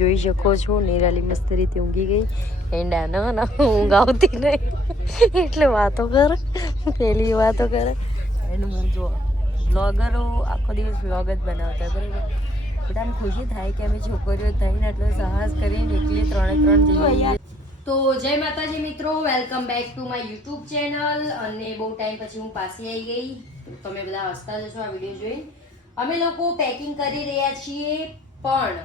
જોઈ શકો છો નિરાલી મસ્ત રીતે ઊંઘી ગઈ એન્ડ આના ઊંઘ આવતી નહીં એટલે વાતો કરે પેલી વાતો કરે એન્ડ મને જો બ્લોગરો આખો દિવસ બ્લોગ જ બનાવતા બરાબર બટ આમ ખુશી થાય કે અમે છોકરીઓ થઈને એટલો સાહસ કરીને એકલી 3 જઈએ. તો જય માતાજી મિત્રો, welcome back to my YouTube channel. અને બહુ ટાઈમ પછી હું પાછી આવી ગઈ. તમે બધા હસતા જશો આ વિડીયો જોઈને. અમે લોકો પેકિંગ કરી રહ્યા છીએ, પણ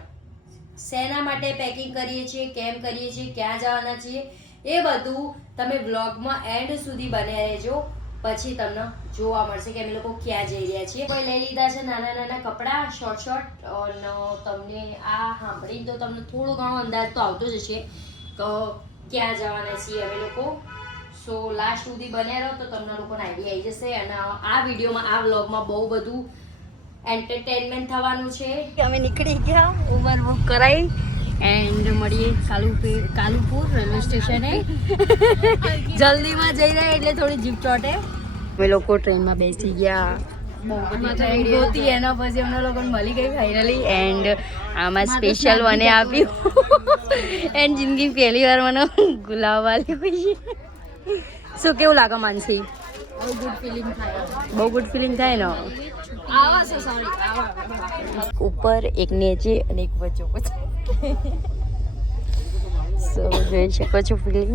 શેના માટે પેકિંગ કરીએ છીએ, કેમ કરીએ છીએ, ક્યાં જવાના છીએ એ બધું તમે વ્લોગમાં એન્ડ સુધી બન્યા રહેજો. પછી તમને જોવા મળશે કે અમે લોકો ક્યાં જઈ રહ્યા છીએ. કોઈ લઈ લીધા છે નાના નાના કપડાં શોર્ટ અને તમને આ સાંભળીને તો તમને થોડો ઘણો અંદાજ તો આવતો જ હશે તો ક્યાં જવાના છીએ અમે લોકો. સો લાસ્ટ સુધી બન્યા રહો તો તમને લોકોને આઈડિયા આવી જશે. અને આ વિડીયોમાં આ વ્લોગમાં બહુ બધું એન્ટરટેનમેન્ટ થવાનું છે. અમે નીકળી ગયા, ઉબર બુક કરાવી એન્ડ મળીએ કાલુપુર રેલવે સ્ટેશને. જલ્દીમાં જઈ રહ્યા એટલે થોડી જીપ ચોટે. અમે લોકો ટ્રેનમાં બેસી ગયા, હતી એના પછી અમને લોકોને મળી ગઈ ફાઇનલી. એન્ડ આમાં સ્પેશિયલ મને આપ્યું એન્ડ જિંદગી પહેલી વાર મને ગુલાબ વાળી. શું કેવું લાગે માનસી? બહુ ગુડ ફિલિંગ થાય ને. ઉપર એક નીચે અને એક વચ્ચે સો જોઈ શકો છો ફિલિંગ.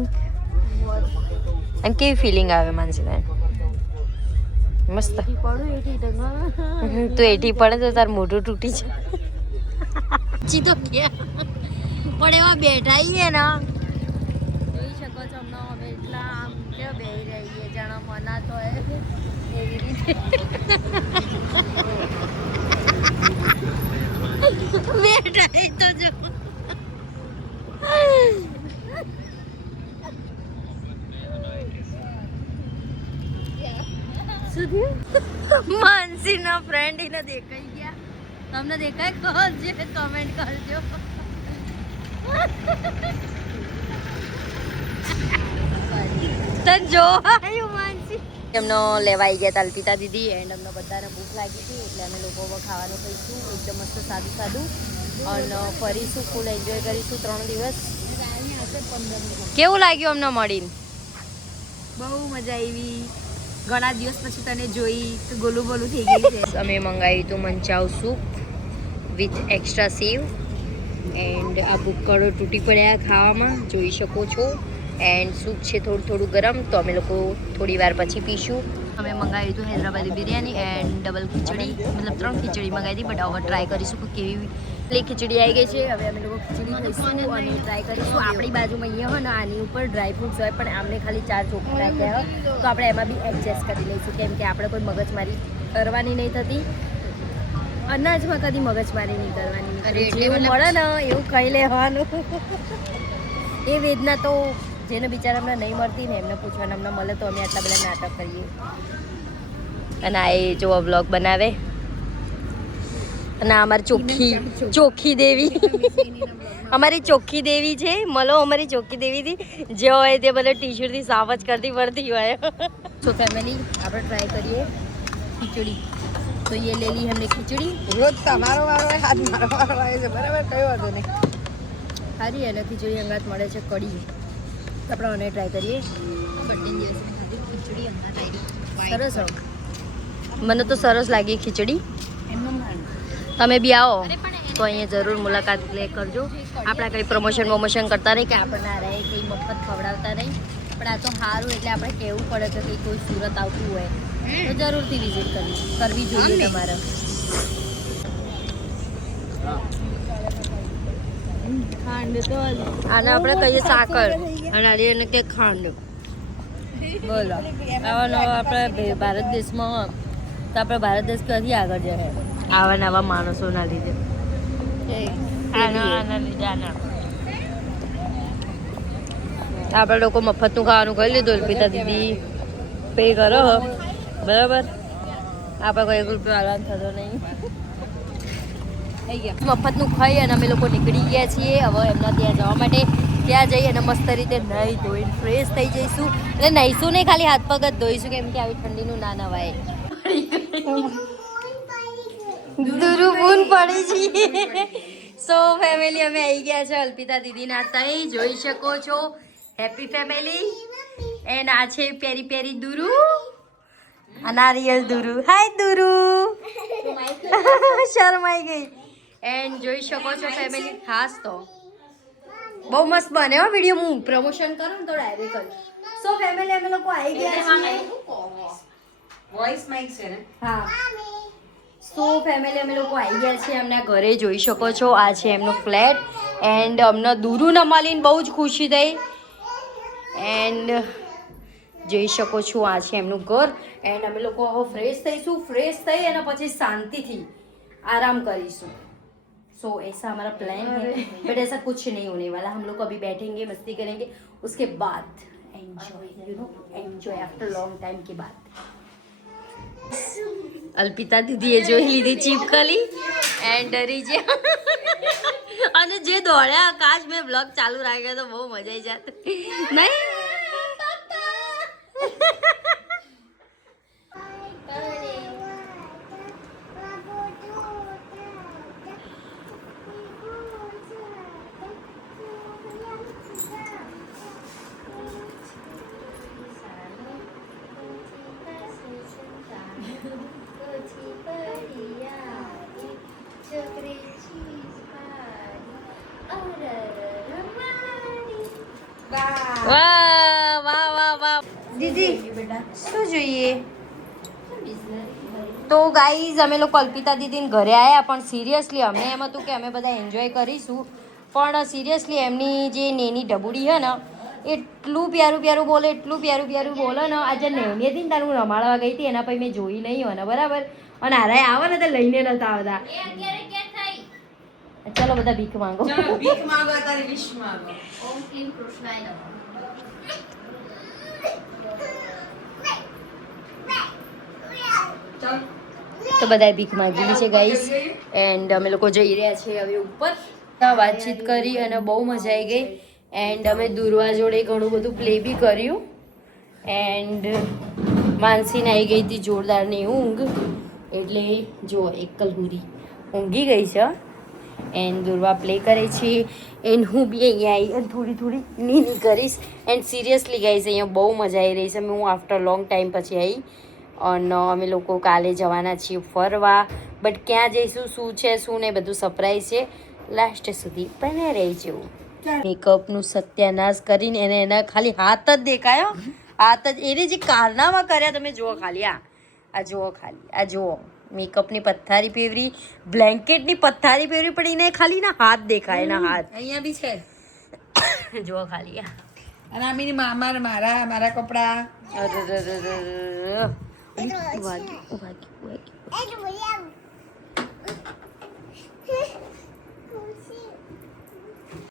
અને કેવી ફિલિંગ આવે માનસીને? મસ્ત. તો એઠી પડે તો તાર મોઢું તૂટી જાય તો ક્યાં પણ એવા બેઠા ને જોઈ શકો છો. હમણાં અમે એટલા આમ કેવા બેહી રહીએ જાણે મનાતો હોય એવી રીતે બેઠા તો જો માનસી ના ફ્રેન્ડ એને દેખાઈ ગયા. તમને દેખાય કહો કમેન્ટ કરજો. તને જો આવ્યું માનસી. એમનો લેવા આવી ગયા તાલપીતા દીદી એન્ડ અમને બધાને ભૂખ લાગી હતી એટલે અમે લોકો ખાવાનું ખાઈશું એકદમ મસ્ત સાદું અને ફરીશું, ફૂલ એન્જોય કરીશું 3 દિવસ. કેવું લાગ્યું અમને મળીને? બહુ મજા આવી. ઘણા દિવસ પછી તને જોઈ તો બોલું થઈ ગઈ છે. અમે મંગાવ્યું હતું manchow soup with extra save and આ ભૂક્કડો તૂટી પડ્યા ખાવામાં જોઈ શકો છો. એન્ડ સૂપ છે થોડું ગરમ તો અમે લોકો થોડી વાર પછી પીશું. અમે મંગાવ્યું હતું હૈદરાબાદી બિરયાની એન્ડ ડબલ ખીચડી, મતલબ 3 ખીચડી મંગાવી હતી. બટ હવે ટ્રાય કરીશું કે કેવી પેલી ખીચડી આવી ગઈ છે. હવે અમે લોકો ખીચડી ખાઈશું અને ટ્રાય કરીશું. આપણી બાજુમાં અહીંયા હોય ને આની ઉપર ડ્રાયફ્રૂટ્સ હોય પણ આમને ખાલી 4 ચોખ્ખા રાખ્યા હોય તો આપણે એમાં બી એડજસ્ટ કરી લઈશું કેમ કે આપણે કોઈ મગજમારી કરવાની નહીં થતી. અનાજમાં કદી મગજમારી નહીં કરવાની. જેવું મળે ને એવું ખાઈ લેવાનું. એ વેદના તો જેને બિચારા અમને નહીં મળતી ને એમને પૂછવાનું, અમને મળે તો અમે આટલા બધા નાટક કરીએ. અને આ એ જો વ્લોગ બનાવે. અને અમારી ચોખ્ખી દેવી અમારી ચોખ્ખી દેવી છે. મળો અમારી ચોખ્ખી દેવીથી જે હોય તે બધા ટી-શર્ટથી સાફ જ કરતી પડતી હોય. તો ફેમિલી આપણે ટ્રાય કરીએ ખીચડી. તો એ લે લી हमने ખીચડી. રોજ તમારો વારો હોય, હાથ મારો વારો આવે છે બરાબર, કઈ વાંધો નહીં. સારી અને ખીચડી અંગાત મળે છે કઢી. આપણે અને ટ્રાય કરીએ. સરસ મને તો સરસ લાગી ખીચડી. તમે બી આવો તો અહીંયા જરૂર મુલાકાત લે કરજો. આપણે કંઈ પ્રમોશન કરતા નહીં કે આપણે ના રહે કંઈ મફત ખવડાવતા નહીં. પણ આ તો સારું એટલે આપણે કહેવું પડે કે કોઈ સુરત આવતું હોય તો જરૂરથી વિઝિટ કરવી જોઈએ તમારે. ખાંડ તો આને આપણે કહીએ સાકર અને આને કે ખાંડ. બોલો આવા નવા આપણે ભારત દેશમાં તો આપણે ભારત દેશ ક્યાંથી આગળ જાય આવા નવા માણસોના લીધે. આપણે લોકો મફતનું ખાવાનું ખાઈ લીધું. પિતા દીદી પે કરો બરાબર, આપણે કોઈ 1 રૂપિયો આરામ થતો નહીં. મફતનું ખાઈ અને અમે લોકો નીકળી ગયા છીએ હવે એમના ત્યાં જવા માટે. ત્યાં જઈ અને મસ્ત રીતે નાહી ધોઈને ફ્રેશ થઈ જઈશું. એટલે નાહીશું નહીં, ખાલી હાથ પગ જ ધોઈશું કેમ કે આવી ઠંડીનું ના નવાય. દુરુબૂન પડી છે સો ફેમિલી અમે આવી ગયા છે અલ્પિતા દીદીના તઈ જોઈ શકો છો. Happy family. એન્ડ આ છે પેરી પેરી દુરુ અને આ રિયલ દુરુ. હાય દુરુ. શરમાઈ ગઈ. એન્ડ જોઈ શકો છો ફેમિલી. ખાસ તો બહુ મસ્ત બને હો વિડીયો. હું પ્રમોશન કરું ને તો ડાયરેક્ટ. સો ફેમિલી અમે લોકો આવી ગયા છીએ. વોઇસ માઇક છે ને? હા. સો ફેમિલી અમે લોકો આવી ગયા છીએ એમના ઘરે. જોઈ શકો છો આ છે એમનો ફ્લેટ. એન્ડ અમને દુરુને મળીને બહુ જ ખુશી થઈ. એન્ડ જોઈ શકો છો આ છે એમનું ઘર. એન્ડ અમે લોકો હવે ફ્રેશ થઈશું. ફ્રેશ થઈ અને પછી શાંતિથી आराम करीશું. सो ऐसा हमारा प्लान है, बट ऐसा कुछ नहीं होने वाला. हम लोग अभी बैठेंगे, मस्ती करेंगे, उसके बाद enjoy, you know, enjoy after long time के बाद. અલ્પિતા દીદીએ જોઈ લીધી ચીપકલી એન્ડ ડરી છે અને જે દોડ્યા આકાશ મેં બ્લોગ ચાલુ રાખ્યો તો બહુ મજા આવી જાત નહીં. વાહ વાહ વાહ વાહ દીદી શું જોઈએ? તો ગાઈઝ અમે લોકો અલ્પિતા દીદીને ઘરે આવ્યા, પણ સિરિયસલી અમને એમ હતું કે અમે બધા એન્જોય કરીશું, પણ સિરિયસલી એમની જે નેની ઢબુડી છે ને એટલું પ્યારું પ્યારું બોલે, એટલું પ્યારું પ્યારું બોલે ને. આજે નેની હતી ને તારું હું રમાડવા ગઈ હતી, એના પછી મેં જોઈ નહીં હોય ને, બરાબર. અને હારે આવે ને તો લઈને નતા આવતા. ચલો બધા ભીખ માંગો. ભીખ માંગો, તારી વિશ માંગો. ઓમ ક્લીમ કૃષ્ણાય નમઃ. તો બધાએ ભીખ માંગેલી છે ગાઈસ. એન્ડ અમે લોકો જઈ રહ્યા છીએ હવે ઉપર. વાતચીત કરી અને બહુ મજા આવી ગઈ. એન્ડ અમે દુર્વા જોડે ઘણું બધું પ્લે બી કર્યું. એન્ડ માનસીને આવી ગઈ હતી જોરદારની ઊંઘ, એટલે જો એકલ હુરી ઊંઘી ગઈ છે. એન્ડ દુર્વા પ્લે કરે છે. એન્ડ હું બી અહીંયા આવી અને થોડી થોડી નીની કરીશ. એન્ડ સિરિયસલી ગાઈસ અહીંયા બહુ મજા આવી રહી છે. હું આફ્ટર લોંગ ટાઈમ પછી આવી. અને અમે લોકો કાલે જવાના છીએ ફરવા, બટ ક્યાં જઈશું, શું છે શું નહીં, બધું સરપ્રાઈઝ છે. લાસ્ટ સુધી બને રહેજો. મેકઅપનું સત્યાનાશ કરીને એને એના ખાલી હાથ જ દેખાયો. હાથ જ એને જે કારનામાં કર્યા તમે જુઓ ખાલી. આ જુઓ ખાલી, આ જુઓ મેકઅપની પથ્થારી પહેરી, બ્લેન્કેટની પથ્થારી પહેરી, પણ એને ખાલી ના હાથ દેખાય. એના હાથ અહીંયા બી છે. જુઓ ખાલી. અને આમીની મારા કપડા.